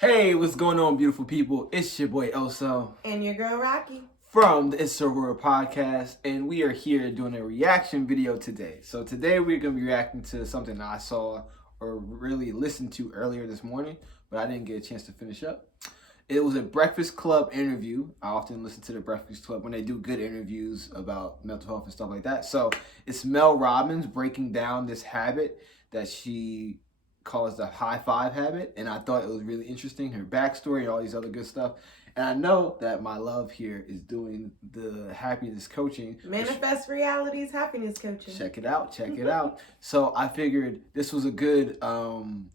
Hey, what's going on, beautiful people? It's your boy Elso and your girl Rocqi from the It's So Real podcast, and we are here doing a reaction video today. So today we're going to be reacting to something that I saw or really listened to earlier this morning, but I didn't get a chance to finish up. It was a Breakfast Club interview. I often listen to the Breakfast Club when they do good interviews about mental health and stuff like that. So it's Mel Robbins breaking down this habit that she calls the high five habit, and I thought it was really interesting, her backstory and all these other good stuff. And I know that my love here is doing the happiness coaching. Manifest Realities Happiness Coaching. Check it out, check it out. So I figured this was a good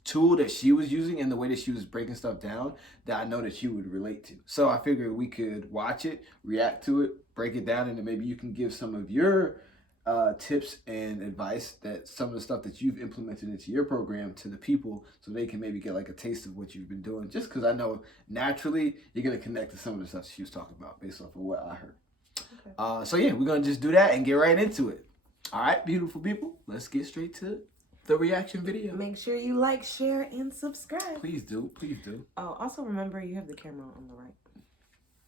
tool that she was using and the way that she was breaking stuff down that I know that you would relate to. So I figured we could watch it, react to it, break it down, and then maybe you can give some of your tips and advice, that some of the stuff that you've implemented into your program, to the people so they can maybe get like a taste of what you've been doing, just because I know naturally you're going to connect to some of the stuff she was talking about based off of what I heard. Okay. So yeah, we're going to just do that and get right into it. All right, beautiful people, let's get straight to the reaction video. Make sure you like, share, and subscribe. Please do, please do. Oh, also remember you have the camera on the right.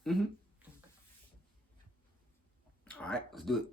Mm-hmm. Okay. All right, let's do it.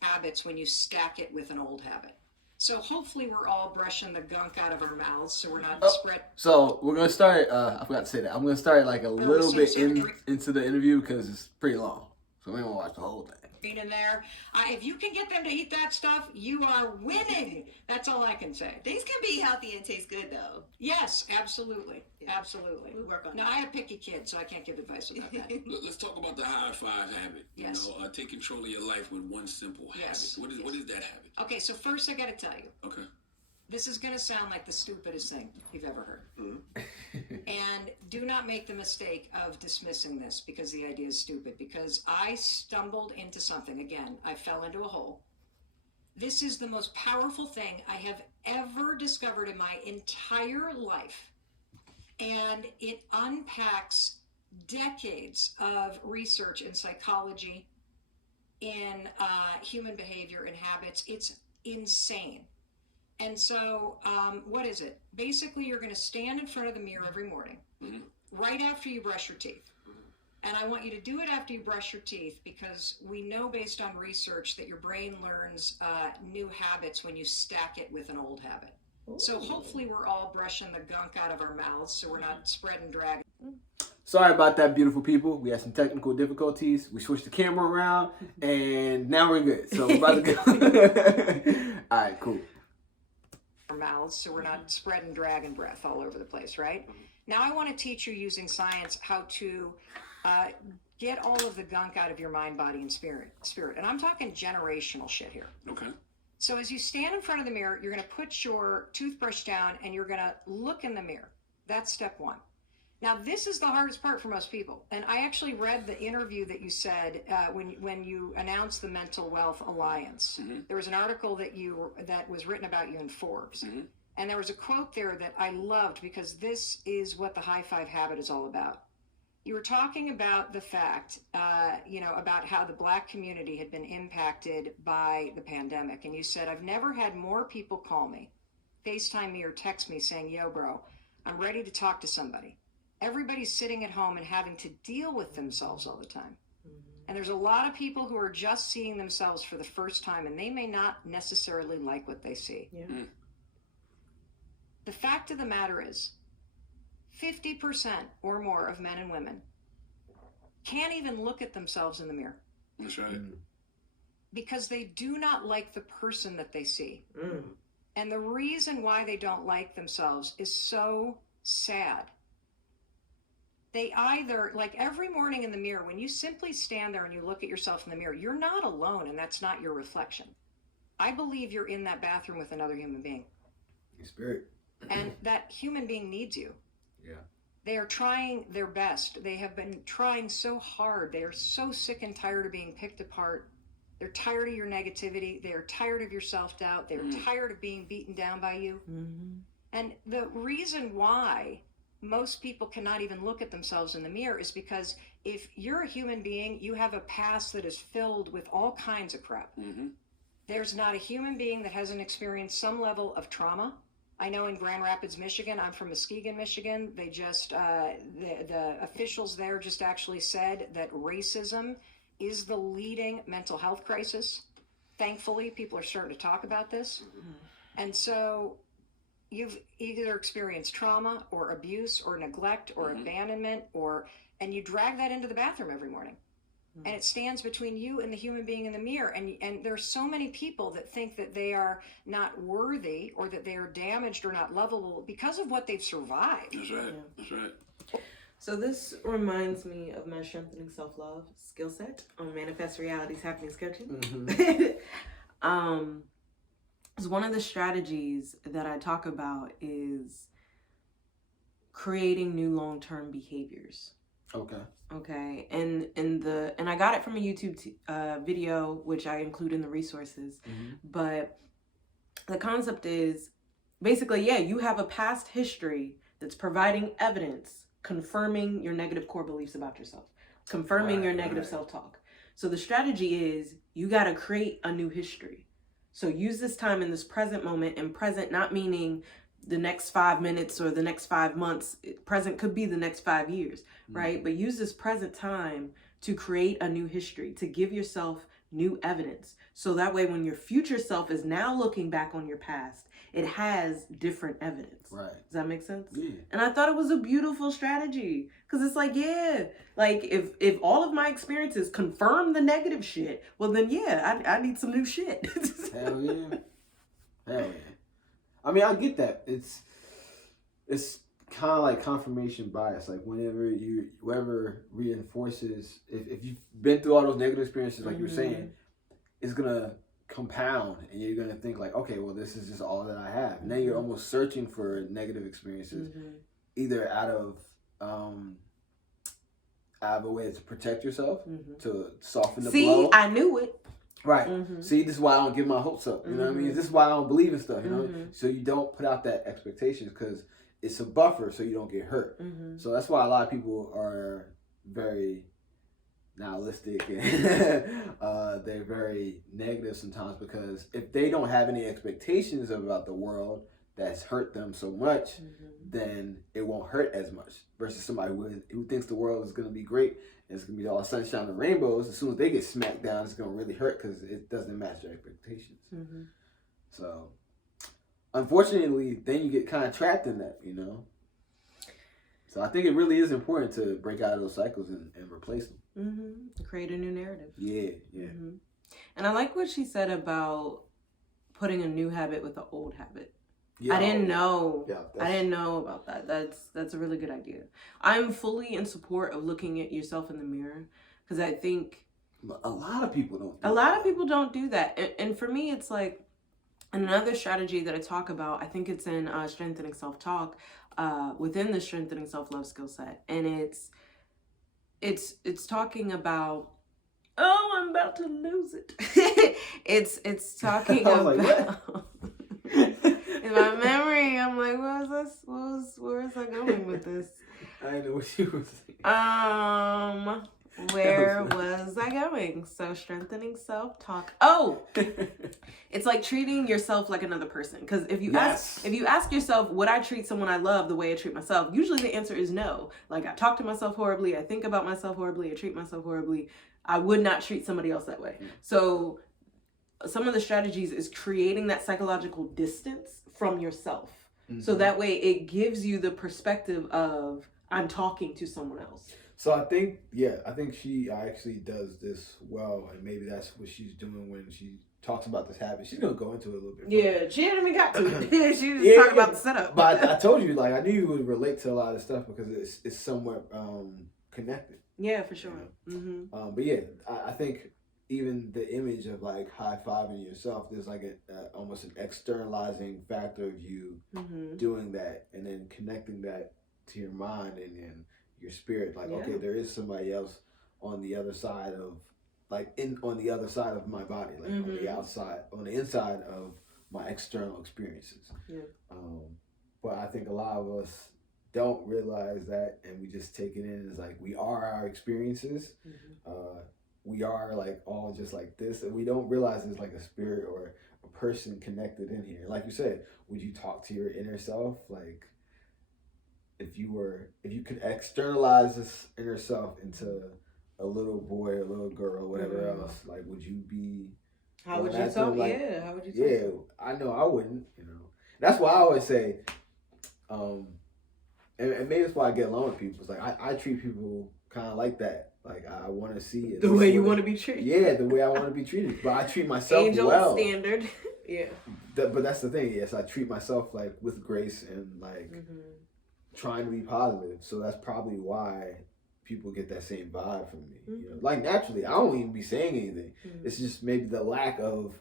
Habits when you stack it with an old habit. So hopefully we're all brushing the gunk out of our mouths so we're not spread. So we're going to start, I forgot to say that. I'm going to start like a little bit into the interview because it's pretty long. So we won't watch the whole thing. In there. If you can get them to eat that stuff, you are winning. That's all I can say. Things can be healthy and taste good, though. Yes, absolutely. Yeah. Absolutely. We work on now, that. I have picky kids, so I can't give advice about that. Let's talk about the high five habit. Yes. You know, take control of your life with one simple yes. habit. What is that habit? Okay, so first I got to tell you. Okay. This is going to sound like the stupidest thing you've ever heard. Mm-hmm. And do not make the mistake of dismissing this because the idea is stupid, because I stumbled into something. Again, I fell into a hole. This is the most powerful thing I have ever discovered in my entire life. And it unpacks decades of research in psychology, in human behavior and habits. It's insane. And so what is it? Basically, you're going to stand in front of the mirror every morning, mm-hmm. right after you brush your teeth. Mm-hmm. And I want you to do it after you brush your teeth because we know based on research that your brain learns new habits when you stack it with an old habit. Ooh. So hopefully we're all brushing the gunk out of our mouths so we're not spreading drag. Sorry about that, beautiful people. We had some technical difficulties. We switched the camera around, and now we're good. So we're about to go. All right, cool. Our mouths so we're not spreading dragon breath all over the place, right? Now I want to teach you using science how to get all of the gunk out of your mind, body, and spirit. And I'm talking generational shit here. Okay. So as you stand in front of the mirror, you're going to put your toothbrush down and you're going to look in the mirror. That's step one. Now, this is the hardest part for most people. And I actually read the interview that you said when you announced the Mental Wealth Alliance. Mm-hmm. There was an article that was written about you in Forbes. Mm-hmm. And there was a quote there that I loved because this is what the high five habit is all about. You were talking about the fact, about how the Black community had been impacted by the pandemic. And you said, I've never had more people call me, FaceTime me or text me saying, yo, bro, I'm ready to talk to somebody. Everybody's sitting at home and having to deal with themselves all the time. Mm-hmm. And there's a lot of people who are just seeing themselves for the first time, and they may not necessarily like what they see. Yeah. Mm. The fact of the matter is, 50% or more of men and women can't even look at themselves in the mirror. That's right. Because they do not like the person that they see. Mm. And the reason why they don't like themselves is so sad. They either, like every morning in the mirror, when you simply stand there and you look at yourself in the mirror, you're not alone and that's not your reflection. I believe you're in that bathroom with another human being. Your spirit. And that human being needs you. Yeah. They are trying their best. They have been trying so hard. They are so sick and tired of being picked apart. They're tired of your negativity. They are tired of your self-doubt. They're tired of being beaten down by you. Mm-hmm. And the reason why most people cannot even look at themselves in the mirror is because if you're a human being, you have a past that is filled with all kinds of crap. Mm-hmm. There's not a human being that hasn't experienced some level of trauma, I know in Grand Rapids, Michigan, I'm from Muskegon, Michigan. They just, the officials there just actually said that racism is the leading mental health crisis. Thankfully, people are starting to talk about this. And so you've either experienced trauma or abuse or neglect or abandonment, and you drag that into the bathroom every morning. And it stands between you and the human being in the mirror. And there's so many people that think that they are not worthy or that they are damaged or not lovable because of what they've survived. That's right. That's right. So this reminds me of my strengthening self-love skill set on Manifest Realities Happiness Coaching. So one of the strategies that I talk about is creating new long-term behaviors. Okay, and I got it from a YouTube video, which I include in the resources. But the concept is basically, you have a past history that's providing evidence, confirming your negative core beliefs about yourself, confirming your negative self-talk. So the strategy is you got to create a new history. So use this time in this present moment, and present not meaning the next 5 minutes or the next 5 months. Present could be the next 5 years, right? But use this present time to create a new history, to give yourself new evidence. So that way, when your future self is now looking back on your past, it has different evidence. Right. Does that make sense? Yeah. And I thought it was a beautiful strategy, because it's like, like if all of my experiences confirm the negative shit, well then I need some new shit. Hell yeah. Hell yeah. I mean, I get that. It's kind of like confirmation bias. Like whoever reinforces, if you've been through all those negative experiences, like you were saying, it's gonna compound, and you're gonna think like, okay, well, this is just all that I have. And then you're almost searching for negative experiences, either out of a way to protect yourself, to soften the blow. See, I knew it. Right. See, this is why I don't give my hopes up. You know what I mean? This is why I don't believe in stuff. You know, so you don't put out that expectations, because it's a buffer so you don't get hurt. So that's why a lot of people are very nihilistic and they're very negative sometimes, because if they don't have any expectations about the world that's hurt them so much, then it won't hurt as much. Versus somebody who thinks the world is going to be great, and it's going to be all sunshine and rainbows. As soon as they get smacked down, it's going to really hurt because it doesn't match their expectations. So, unfortunately, then you get kind of trapped in that, you know. So I think it really is important to break out of those cycles and replace them. Create a new narrative. Yeah. And I like what she said about putting a new habit with an old habit. Yeah. I didn't know. Yeah, I didn't know about that. That's a really good idea. I'm fully in support of looking at yourself in the mirror, because I think a lot of people don't. A lot of people don't do that. And for me, it's like another strategy that I talk about. I think it's in strengthening self-talk, within the strengthening self-love skill set, and it's talking about. Oh, I'm about to lose it. it's talking about. Like, in my memory, I'm like, where was I going with this? I didn't know what you were saying. Where was I going? So strengthening self-talk. Oh, it's like treating yourself like another person. Because if you ask yourself, would I treat someone I love the way I treat myself? Usually the answer is no. Like, I talk to myself horribly. I think about myself horribly. I treat myself horribly. I would not treat somebody else that way. So some of the strategies is creating that psychological distance from yourself. So that way it gives you the perspective of, I'm talking to someone else. So I think she actually does this well, and maybe that's what she's doing when she talks about this habit. She's gonna go into it a little bit further. Yeah, she hadn't even got to it. She was talking about the setup. But I told you, like, I knew you would relate to a lot of stuff because it's somewhat connected. Yeah, for sure. But yeah, I think even the image of like high-fiving yourself, there's like almost an externalizing factor of you doing that, and then connecting that to your mind and your spirit. Like, okay, there is somebody else on the other side of, on the other side of my body, like on the outside, on the inside of my external experiences. But I think a lot of us don't realize that, and we just take it in as like we are our experiences. we are like all just like this, and we don't realize there's like a spirit or a person connected in here. Like you said, would you talk to your inner self? Like if you could externalize this inner self into a little boy, a little girl, whatever else, like would you be? How would you talk? Like, yeah, how would you talk? Yeah, I know I wouldn't. That's why I always say, and maybe that's why I get along with people. It's like I treat people kind of like that. Like I want to see it the way you want to be treated. Yeah, the way I want to be treated. But I treat myself Angel well. standard. Yeah. But that's the thing. Yes, I treat myself like with grace and like trying to be positive. So that's probably why people get that same vibe from me. Like naturally, I won't even be saying anything. It's just maybe the lack of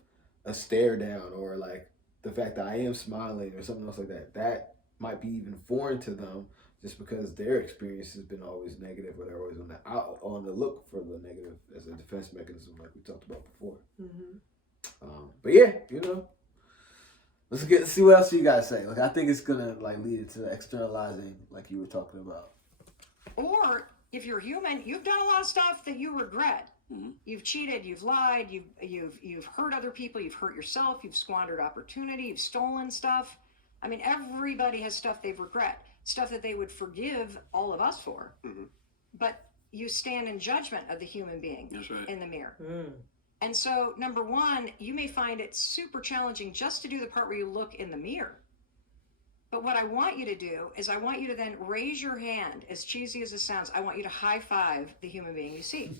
a stare down or like the fact that I am smiling or something else like that. That might be even foreign to them. Just because their experience has been always negative, or they're always on the look for the negative as a defense mechanism, like we talked about before. But yeah, let's see what else you guys say. Like I think it's gonna like lead to externalizing, like you were talking about. Or if you're human, you've done a lot of stuff that you regret. You've cheated, you've lied, you've hurt other people, you've hurt yourself, you've squandered opportunity, you've stolen stuff. I mean, everybody has stuff they regret. Stuff that they would forgive all of us for. But you stand in judgment of the human being in the mirror. And so, number one, you may find it super challenging just to do the part where you look in the mirror. But what I want you to do is I want you to then raise your hand, as cheesy as it sounds, I want you to high five the human being you see.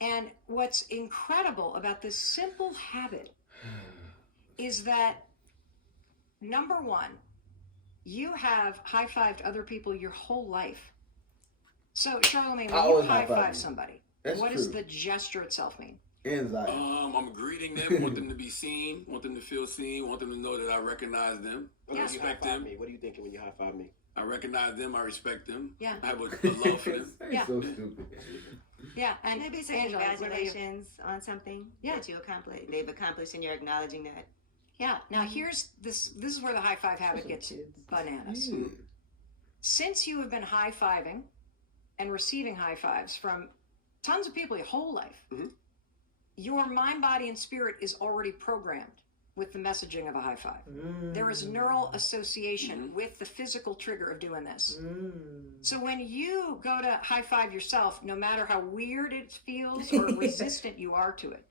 And what's incredible about this simple habit is that, number one, you have high-fived other people your whole life. So, Charlamagne, when you high-five somebody, what does the gesture itself mean? Anxiety. I'm greeting them, want them to be seen, want them to feel seen, want them to know that I recognize them, I respect them. What are you thinking when you high-five me? I recognize them, I respect them. Yeah. I have a love for them. Yeah. So stupid. Yeah, and Maybe say Angela, congratulations on something Yeah. that they've accomplished, and you're acknowledging that. Yeah. Now here's this is where the high five habit gets bananas. Since you have been high fiving and receiving high fives from tons of people your whole life, your mind, body, and spirit is already programmed with the messaging of a high five. There is neural association with the physical trigger of doing this. So when you go to high five yourself, no matter how weird it feels or resistant you are to it,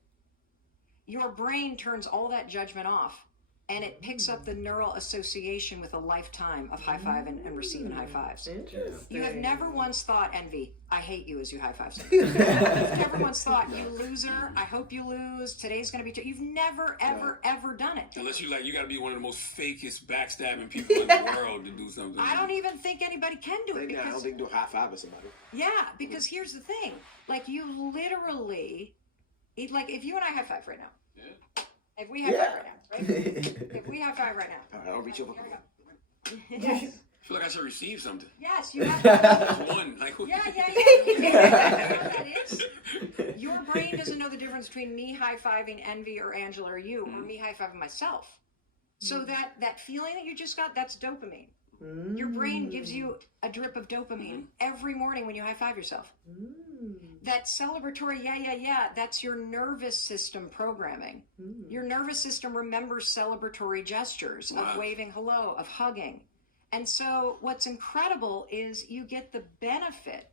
your brain turns all that judgment off and it picks up the neural association with a lifetime of high five and receiving high fives. Interesting. You have never once thought, envy, I hate you as you high five somebody. You've never once thought, you loser, I hope you lose, today's going to be... You've never, ever, ever done it. Unless you got to be one of the most fakest backstabbing people in the world to do something. I don't even think anybody can do it. I don't think do a high five with somebody. Yeah, because here's the thing. Like, you literally... Like, if you and I high five right now. Yeah. If we high five right now, right? If we high five right now. All right, I'll reach over. Here we go. Yes. I feel like I should receive something. Yes, you have One. Like, Yeah. You know what that is? Your brain doesn't know the difference between me high-fiving Envy or Angela or you, or me high-fiving myself. So that feeling that you just got, that's dopamine. Your brain gives you a drip of dopamine every morning when you high-five yourself. That celebratory, yeah, that's your nervous system programming. Your nervous system remembers celebratory gestures of waving hello, of hugging. And so what's incredible is you get the benefit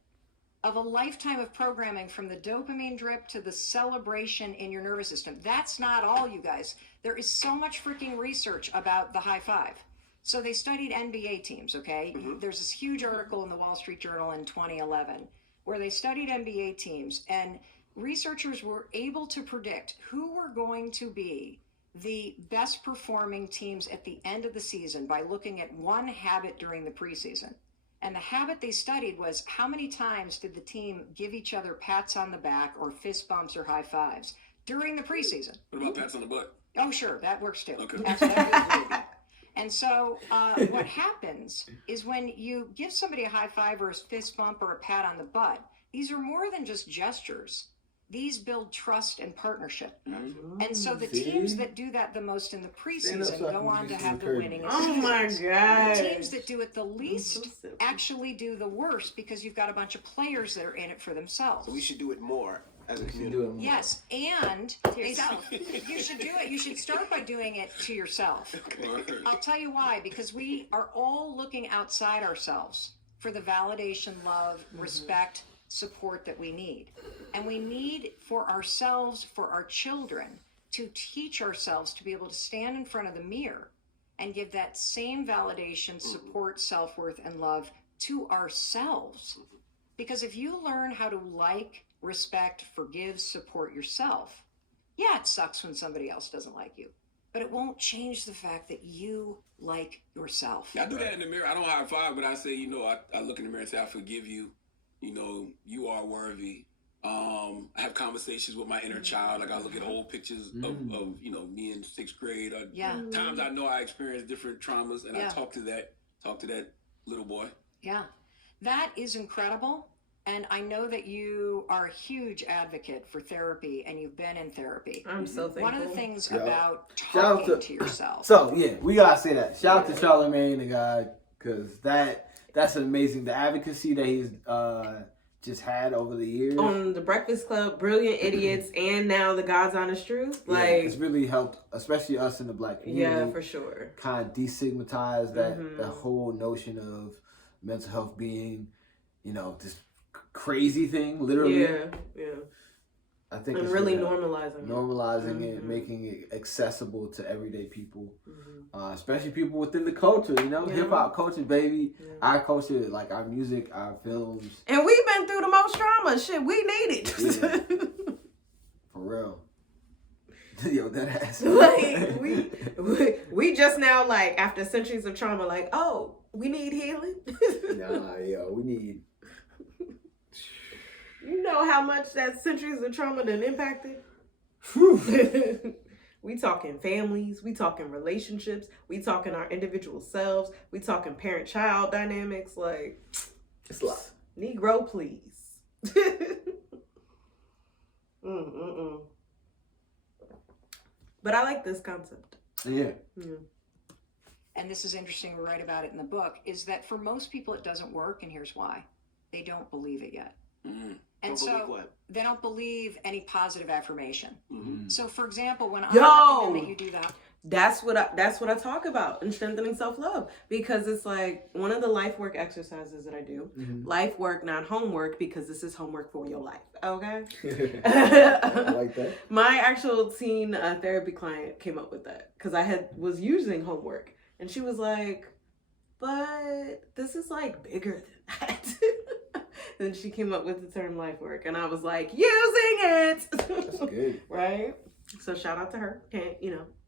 of a lifetime of programming from the dopamine drip to the celebration in your nervous system. That's not all, you guys. There is so much freaking research about the high five. So they studied NBA teams, okay? There's this huge article in the Wall Street Journal in 2011 where they studied NBA teams, and researchers were able to predict who were going to be the best performing teams at the end of the season by looking at one habit during the preseason. And the habit they studied was how many times did the team give each other pats on the back or fist bumps or high fives during the preseason. What about pats on the butt? Oh, sure, that works too. Okay. Absolutely. And so what happens is when you give somebody a high five or a fist bump or a pat on the butt, these are more than just gestures. these build trust and partnership. Mm-hmm. And so the teams that do that the most in the preseason go on to have the winningest Oh my seasons. God. The teams that do it the least actually do the worst because you've got a bunch of players that are in it for themselves. So we should do it more as a We should community. do it more. Yes, and To yourself. you should do it. You should start by doing it to yourself. I'll tell you why, because we are all looking outside ourselves for the validation, love, respect, support that we need. And we need for ourselves, for our children, to teach ourselves to be able to stand in front of the mirror and give that same validation, support, self-worth, and love to ourselves. Because if you learn how to like, respect, forgive, support yourself, yeah, it sucks when somebody else doesn't like you, but it won't change the fact that you like yourself. I do that in the mirror. I don't high five, but I say, I look in the mirror and say, I forgive you. You are worthy. I have conversations with my inner child. Like I look at old pictures of me in 6th grade. Or times I know I experienced different traumas, and I talk to that little boy. Yeah, that is incredible. And I know that you are a huge advocate for therapy, and you've been in therapy. I'm so thankful. One of the things about Shout out talking to yourself. So yeah, we gotta say that. Shout out to Charlamagne the guy, because that's amazing. The advocacy that he's just had over the years on the Breakfast Club, Brilliant Idiots, and now the God's Honest Truth. Like, it's really helped, especially us in the Black community. Yeah, for sure. Kind of destigmatize that whole notion of mental health being, this crazy thing, literally. Yeah. I think And it's really normalizing it, making it accessible to everyday people, especially people within the culture. Hip hop culture, baby, our culture, like our music, our films. And we've been through the most trauma. Shit, we need it. Yeah. For real. Yo, that ass. Like we just now, like, after centuries of trauma, like, oh, we need healing. We need. You know how much that centuries of trauma done impacted? We talking families, we talking relationships, we talking our individual selves, we talking parent-child dynamics. Like, It's a lot. Negro, please. But I like this concept. Yeah. And this is interesting, we write about it in the book, is that for most people it doesn't work, and here's why. They don't believe it yet. And they don't believe any positive affirmation. So for example, when I recommend that you do that, that's what I talk about in strengthening self-love, because it's like one of the life work exercises that I do. Life work, not homework, because this is homework for your life. Okay. I like that. My actual teen therapy client came up with that because I was using homework, and she was like, "But this is like bigger than that." Then she came up with the term life work, and I was like, using it. That's good. Right? So shout out to her. Can't,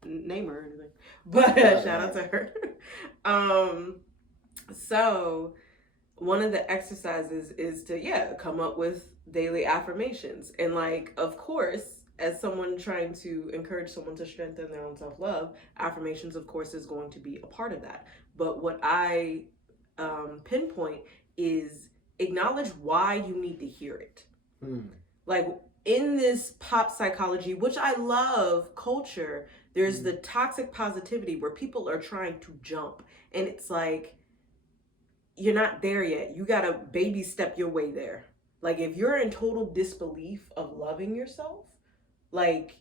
name her or anything, but shout out to her. So one of the exercises is to, come up with daily affirmations. And like, of course, as someone trying to encourage someone to strengthen their own self-love, affirmations, of course, is going to be a part of that. But what I pinpoint is acknowledge why you need to hear it. Like, in this pop psychology, which I love, culture, there's the toxic positivity where people are trying to jump. And it's like, you're not there yet. You gotta baby step your way there. Like, if you're in total disbelief of loving yourself, like,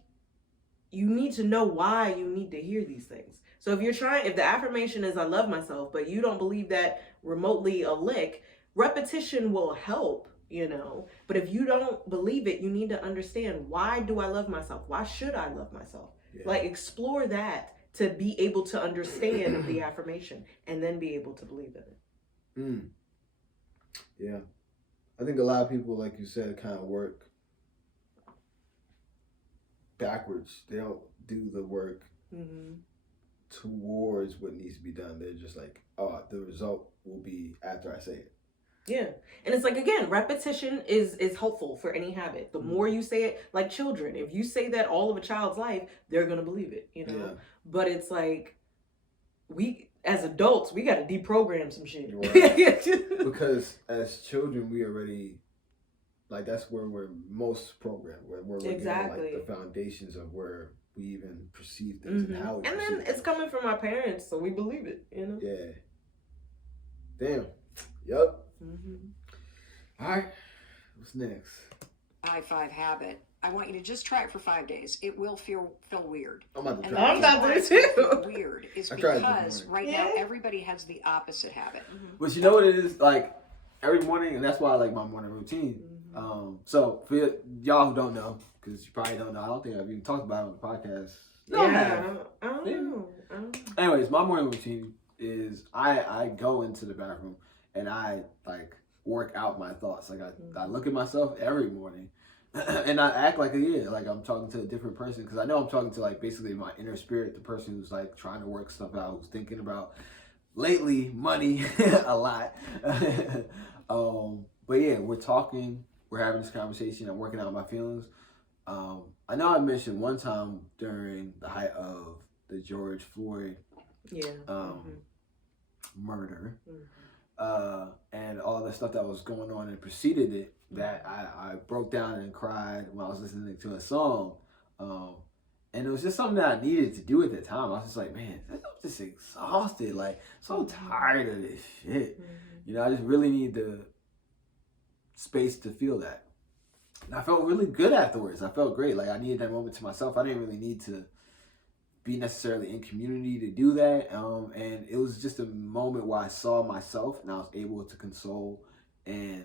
you need to know why you need to hear these things. So if the affirmation is I love myself, but you don't believe that remotely a lick, repetition will help, but if you don't believe it, you need to understand, why do I love myself? Why should I love myself? Yeah. Like, explore that to be able to understand the affirmation and then be able to believe in it. Yeah. I think a lot of people, like you said, kind of work backwards. They don't do the work towards what needs to be done. They're just like, oh, the result will be after I say it. Yeah. And it's like, again, repetition is helpful for any habit. The more you say it, like children, if you say that all of a child's life, they're going to believe it, Yeah. But it's like, we, as adults, we got to deprogram some shit. Right. Because as children, we already, like that's where we're most programmed, where we're getting Exactly. like the foundations of where we even perceive things and how we And perceive then it's things. coming from our parents, so we believe it, you know? Yeah. Damn. Yup. Mm-hmm. All right. What's next? High five habit. I want you to just try it for 5 days. It will feel weird. I'm about to And try I'm the about to reason why it's too. gonna feel weird is I tried it this because morning. right now everybody has the opposite habit. But you know what it is? Like, every morning, and that's why I like my morning routine. So, for y'all who don't know, because you probably don't know, I don't think I've even talked about it on the podcast. No, I have. I don't know. Anyways, my morning routine is I go into the bathroom and I like work out my thoughts. Like I look at myself every morning and I act like like I'm talking to a different person, because I know I'm talking to like basically my inner spirit, the person who's like trying to work stuff out, who's thinking about lately money a lot. But yeah, we're talking, we're having this conversation, I'm working out my feelings. I know I mentioned one time during the height of the George Floyd murder, and all the stuff that was going on and preceded it, that I broke down and cried when I was listening to a song. And it was just something that I needed to do at the time. I was just like, man, I'm just exhausted. Like, so tired of this shit. You know, I just really need the space to feel that. And I felt really good afterwards. I felt great. Like, I needed that moment to myself. I didn't really need to be necessarily in community to do that. And it was just a moment where I saw myself and I was able to console and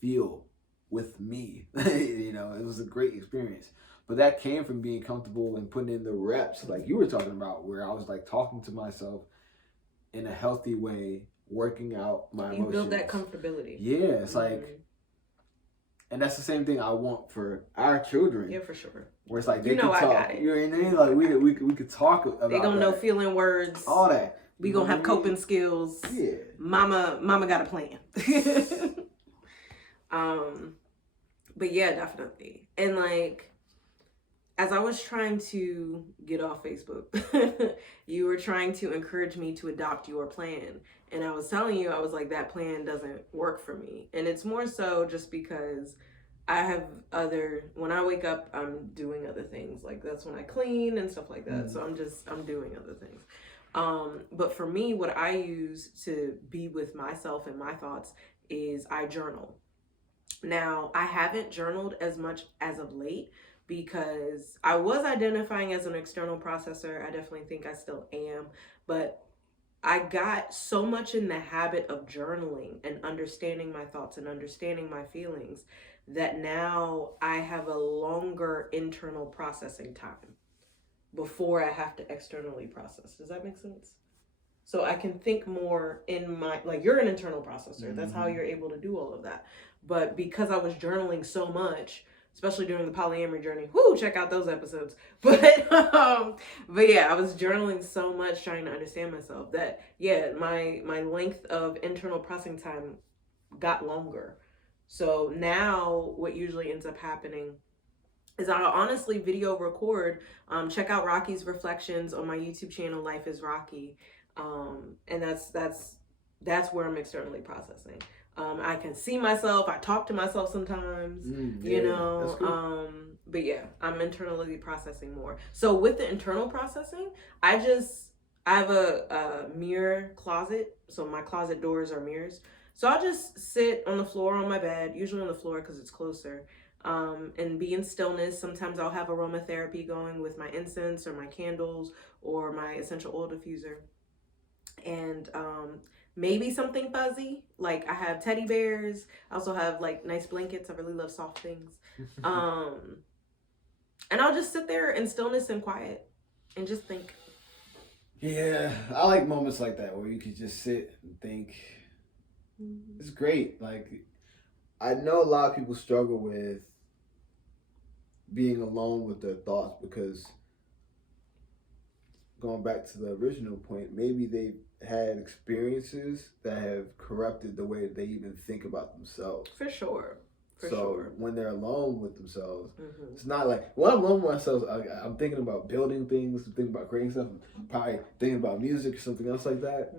feel with me. You know, it was a great experience. But that came from being comfortable and putting in the reps, like you were talking about, where I was like talking to myself in a healthy way, working out my emotions. You build that comfortability. Yeah, it's like, and that's the same thing I want for our children. Yeah, for sure. Where it's like they you know can talk. I got it. You know what I mean? Like we could talk about. They gonna know feeling words. All that. We gonna have coping skills. Yeah. Mama got a plan. But yeah, definitely. And like, as I was trying to get off Facebook, you were trying to encourage me to adopt your plan. And I was telling you, I was like, that plan doesn't work for me. And it's more so just because I have when I wake up, I'm doing other things. Like that's when I clean and stuff like that. So I'm doing other things. But for me, what I use to be with myself and my thoughts is I journal. Now, I haven't journaled as much as of late, because I was identifying as an external processor. I definitely think I still am, but I got so much in the habit of journaling and understanding my thoughts and understanding my feelings that now I have a longer internal processing time before I have to externally process. Does that make sense? So I can think more in my, like you're an internal processor. That's how you're able to do all of that. But because I was journaling so much, especially during the polyamory journey. Check out those episodes. But yeah, I was journaling so much, trying to understand myself, that yeah, my length of internal processing time got longer. So now what usually ends up happening is I'll honestly video record. Check out Rocqi's reflections on my YouTube channel, Life is Rocqi. And that's where I'm externally processing. I can see myself. I talk to myself sometimes, you know, cool. But yeah, I'm internally processing more. So with the internal processing, I have a mirror closet. So my closet doors are mirrors. So I'll just sit on the floor on my bed, usually on the floor because it's closer, and be in stillness. Sometimes I'll have aromatherapy going with my incense or my candles or my essential oil diffuser. And maybe something fuzzy, like I have teddy bears. I also have like nice blankets. I really love soft things. And I'll just sit there in stillness and quiet and just think. Yeah, I like moments like that where you can just sit and think. It's great. Like, I know a lot of people struggle with being alone with their thoughts because, going back to the original point, maybe they had experiences that have corrupted the way they even think about themselves. For sure. So when they're alone with themselves, it's not like, when I'm alone with myself, I'm thinking about building things, I'm thinking about creating stuff, I'm probably thinking about music or something else like that.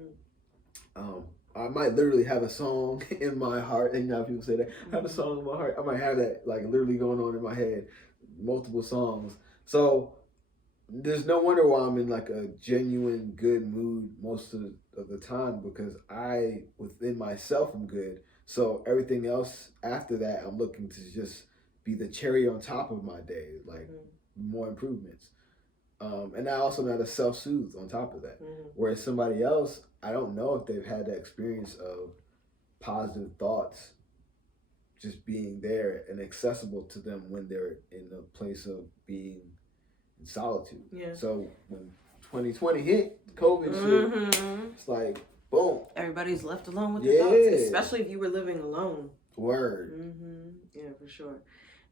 I I might literally have a song in my heart, and you know how people say that, I have a song in my heart. I might have that like literally going on in my head, multiple songs. So there's no wonder why I'm in like a genuine good mood most of the time, because I within myself am good. So everything else after that, I'm looking to just be the cherry on top of my day, like more improvements. And I also know how to self-soothe on top of that. Whereas somebody else, I don't know if they've had that experience of positive thoughts just being there and accessible to them when they're in a place of being in solitude. Yeah. So when 2020 hit, COVID shit, it's like, boom. Everybody's left alone with their thoughts, especially if you were living alone. Word. Yeah, for sure.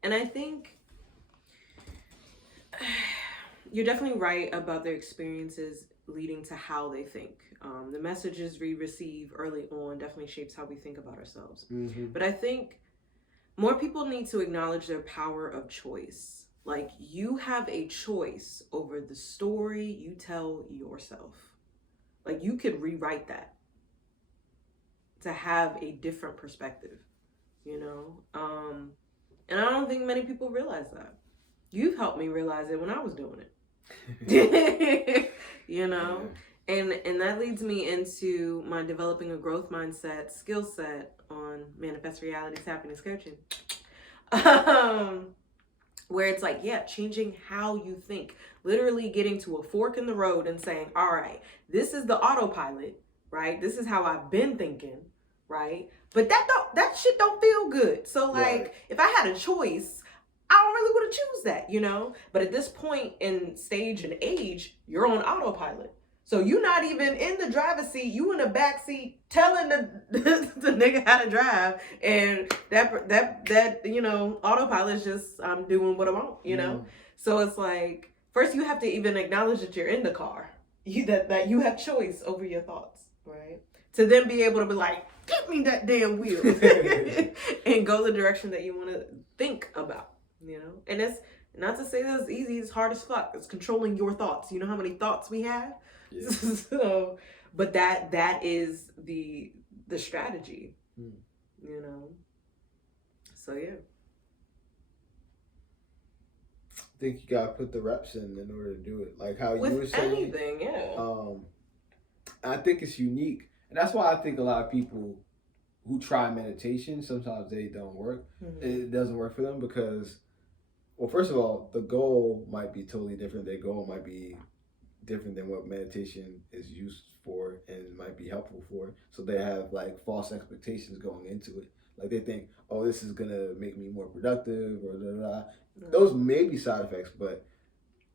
And I think you're definitely right about their experiences leading to how they think. The messages we receive early on definitely shapes how we think about ourselves. But I think more people need to acknowledge their power of choice. Like, you have a choice over the story you tell yourself. Like, you could rewrite that to have a different perspective, you know? And I don't think many people realize that. You've helped me realize it when I was doing it. You know? And that leads me into my developing a growth mindset skill set on Manifest Realities Happiness Coaching. Where it's like, yeah, changing how you think. Literally getting to a fork in the road and saying, all right, this is the autopilot, right? This is how I've been thinking, right? But that shit don't feel good. So like, if I had a choice, I don't really want to choose that, you know? But at this point in stage and age, you're on autopilot. So you're not even in the driver's seat. You in the back seat telling the nigga how to drive. And that you know, autopilot's just, I'm doing what I want, you know? So it's like, first you have to even acknowledge that you're in the car. That you have choice over your thoughts, right? To then be able to be like, give me that damn wheel. And go the direction that you want to think about, you know? And it's not to say that it's easy, it's hard as fuck. It's controlling your thoughts. You know how many thoughts we have? Yeah. So, but that is the strategy, you know? So, yeah. I think you gotta put the reps in order to do it. Like how you were saying. Anything, yeah. I think it's unique. And that's why I think a lot of people who try meditation, sometimes they don't work. It doesn't work for them because, well, first of all, the goal might be totally different. Their goal might be different than what meditation is used for and might be helpful for. So they have like false expectations going into it. Like they think, oh, this is gonna make me more productive or blah, blah, blah. Those may be side effects, but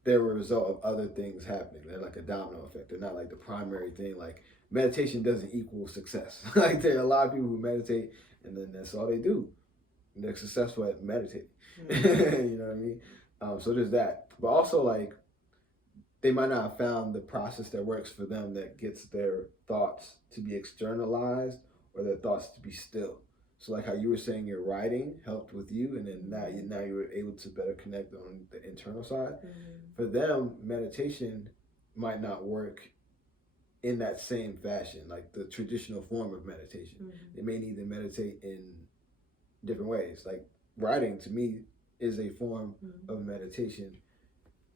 they're a result of other things happening. They're like a domino effect. They're not like the primary thing. Like meditation doesn't equal success. Like there are a lot of people who meditate and then that's all they do. And they're successful at meditating. You know what I mean? So there's that. But also like, they might not have found the process that works for them that gets their thoughts to be externalized or their thoughts to be still. So like how you were saying your writing helped with you and then now you were able to better connect on the internal side. For them, meditation might not work in that same fashion, like the traditional form of meditation. They may need to meditate in different ways. Like writing to me is a form of meditation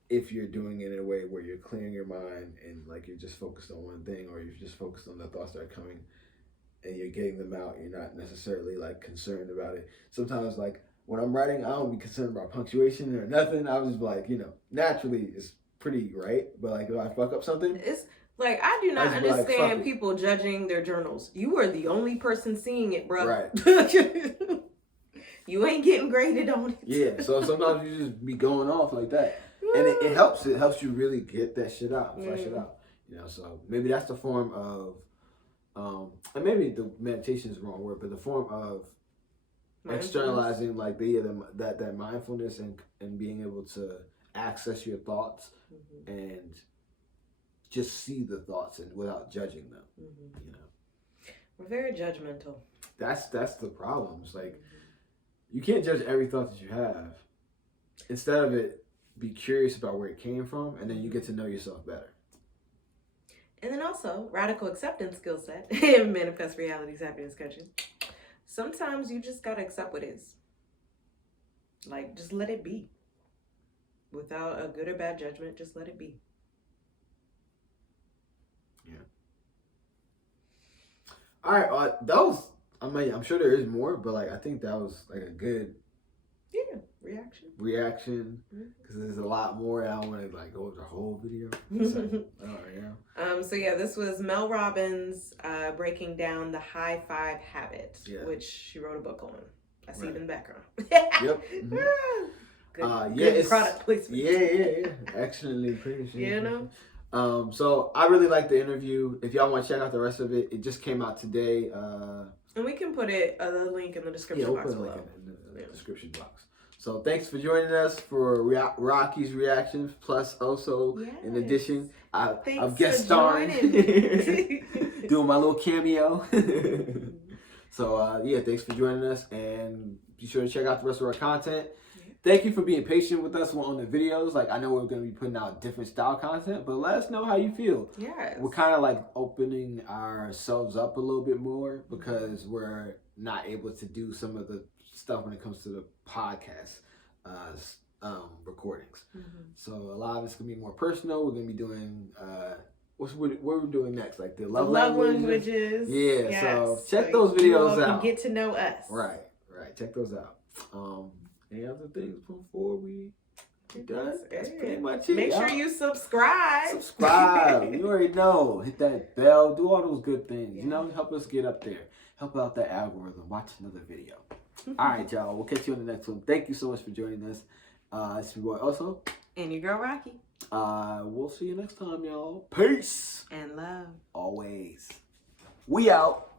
if you're doing it in a way where you're clearing your mind and like you're just focused on one thing, or you're just focused on the thoughts that are coming and you're getting them out. You're not necessarily like concerned about it. Sometimes like when I'm writing, I don't be concerned about punctuation or nothing. I was just like, you know, naturally it's pretty right. But like if I fuck up something, it's like, I do not understand people judging their journals. You are the only person seeing it, bro. Right. You ain't getting graded on it. Yeah. So sometimes you just be going off like that. And it helps. It helps you really get that shit out, flesh it out. You know, so maybe that's the form of, and maybe the meditation is the wrong word, but the form of externalizing like that mindfulness and being able to access your thoughts and just see the thoughts and without judging them. You know, we're very judgmental. That's the problem. It's like you can't judge every thought that you have. Instead of it, be curious about where it came from, and then you get to know yourself better. And then also, radical acceptance skill set and manifest realities happiness coaching. Sometimes you just gotta accept what is. Like, just let it be. Without a good or bad judgment, just let it be. Yeah. All right, that was. I mean, I'm sure there is more, but like I think that was like a good reaction because there's a lot more. I don't want to like go over the whole video. So, So yeah, this was Mel Robbins breaking down the high five habit, which she wrote a book on. I see it in the background. Yep. Mm-hmm. Good product placement. Yeah. Excellently pretty. You know. So I really like the interview. If y'all want to check out the rest of it, it just came out today. And we can put the link in the description box below. In the description box. So thanks for joining us for Rocqi's reactions, plus also in addition, I'm guest starring, doing my little cameo. So thanks for joining us, and be sure to check out the rest of our content. Thank you for being patient with us on the videos. Like, I know we're going to be putting out different style content, but let us know how you feel. Yes. We're kind of like opening ourselves up a little bit more because we're not able to do some of the stuff when it comes to the podcast recordings. Mm-hmm. So a lot of it's going to be more personal. We're going to be doing... what we're doing next, like the love languages. Yeah, yes. So check those videos out. Get to know us. Right. Check those out. Any other things before we done? That's pretty much it. Make sure you subscribe. You already know. Hit that bell. Do all those good things. You know, help us get up there. Help out that algorithm. Watch another video. All right, y'all. We'll catch you on the next one. Thank you so much for joining us. It's your boy Oso. And your girl Rocqi. We'll see you next time, y'all. Peace. And love. Always. We out.